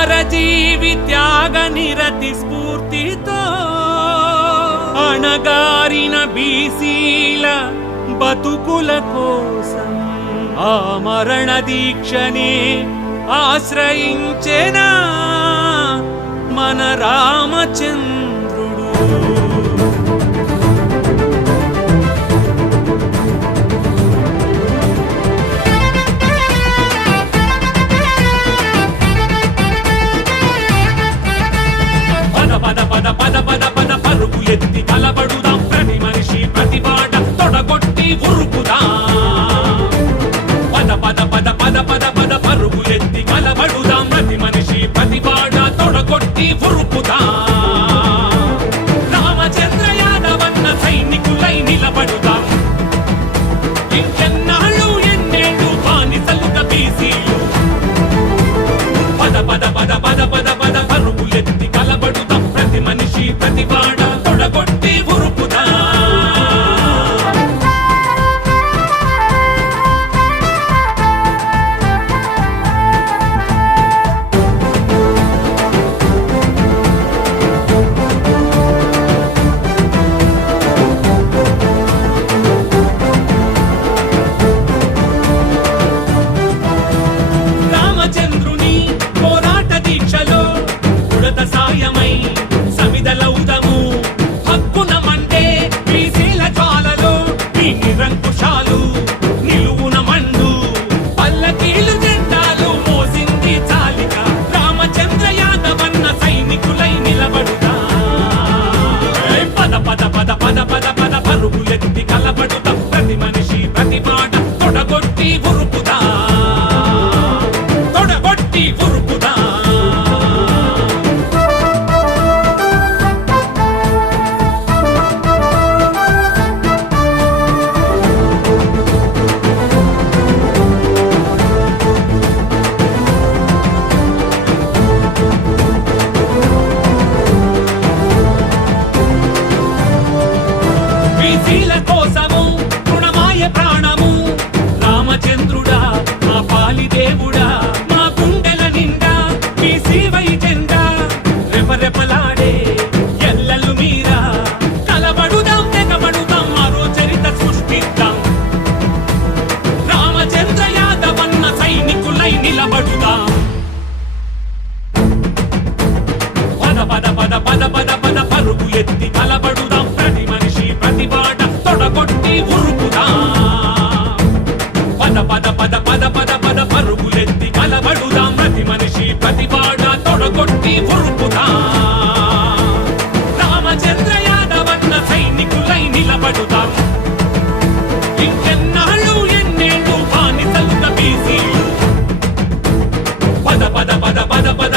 అమరజీవి త్యాగ నిరతి స్ఫూర్తితో అణగారిన బీసీల బతుకుల కోసం ఆ మరణ దీక్షనే ఆశ్రయించెనా మన రామచంద్రుడు. పద పద పద పద పద పద పరుగు ఎత్తి కలబడుదాం, ప్రతి మనిషి ప్రతి బాట తొడగొట్టి ఉరుకుదాం. పద పద పద పద పద పద పరుగు ఎత్తి కలబడుదాం, ప్రతి మనిషి ప్రతి బాట తొడగొట్టి ఉరుకుదాం. రామచంద్ర యాదవన్న సైనికులై నిలబడుదాం. ఇంకెన్నాళ్ళు ఎన్నేళ్ళు బానిసలుగా బీసీలు. పద పద పద పద పద పద పరుగు ఎత్తి కలబడుదాం, ప్రతి మనిషి ప్రతి బాట తొడగొట్టి ఉరుకుదాం. రామచంద్రుని పోరాట దీక్షలో ఉడత సాయమై సమిదలౌదము. హక్కున మండే బీసీల జ్వాలలో ఈ నిరంకుశాలు నిలువున మండు. పల్లకీలు జెండాలు మోసింది చాలిక, రామచంద్ర యాదవన్న సైనికులై నిలబడుదా. పద పద పద పద పద పద పరుగు ఎత్తి కలబడుదా, ప్రతి మనిషి ప్రతి మాట తొడగొట్టి ఉరుకుదా, తొడగొట్టి ఉరుకుదా. బీసీల కోసము రుణమాయ ప్రాణము, రామచంద్రుడా మా పాలి దేవుడా. మా గుండెల నిండా బీసీవై జెండా రెపరెపలాడే ఎల్లలు మీరా. కలబడుదాం తెగబడుదాం, మరో చరిత సృష్టిద్దాం. రామచంద్ర యాదవన్న సైనికులై నిలబడుదాం. పద పద పద పద పద పద పరుగు ఎత్తి కలబడుదాం, ప్రతి మనిషి ప్రతి బాట తొడగొట్టి ఉరుకుదాం. పద పద పద పద పద పద పరుగు ఎత్తి కలబడుదాం, ప్రతి మనిషి ప్రతి బాట తొడగొట్టి ఉరుకుదాం. రామచంద్ర యాదవన్న సైనికులై నిలబడుదాం. ఇంకెన్నాళ్ళు ఎన్నేళ్ళు బానిసలుగా బీసీలు. పద పద పద పద పద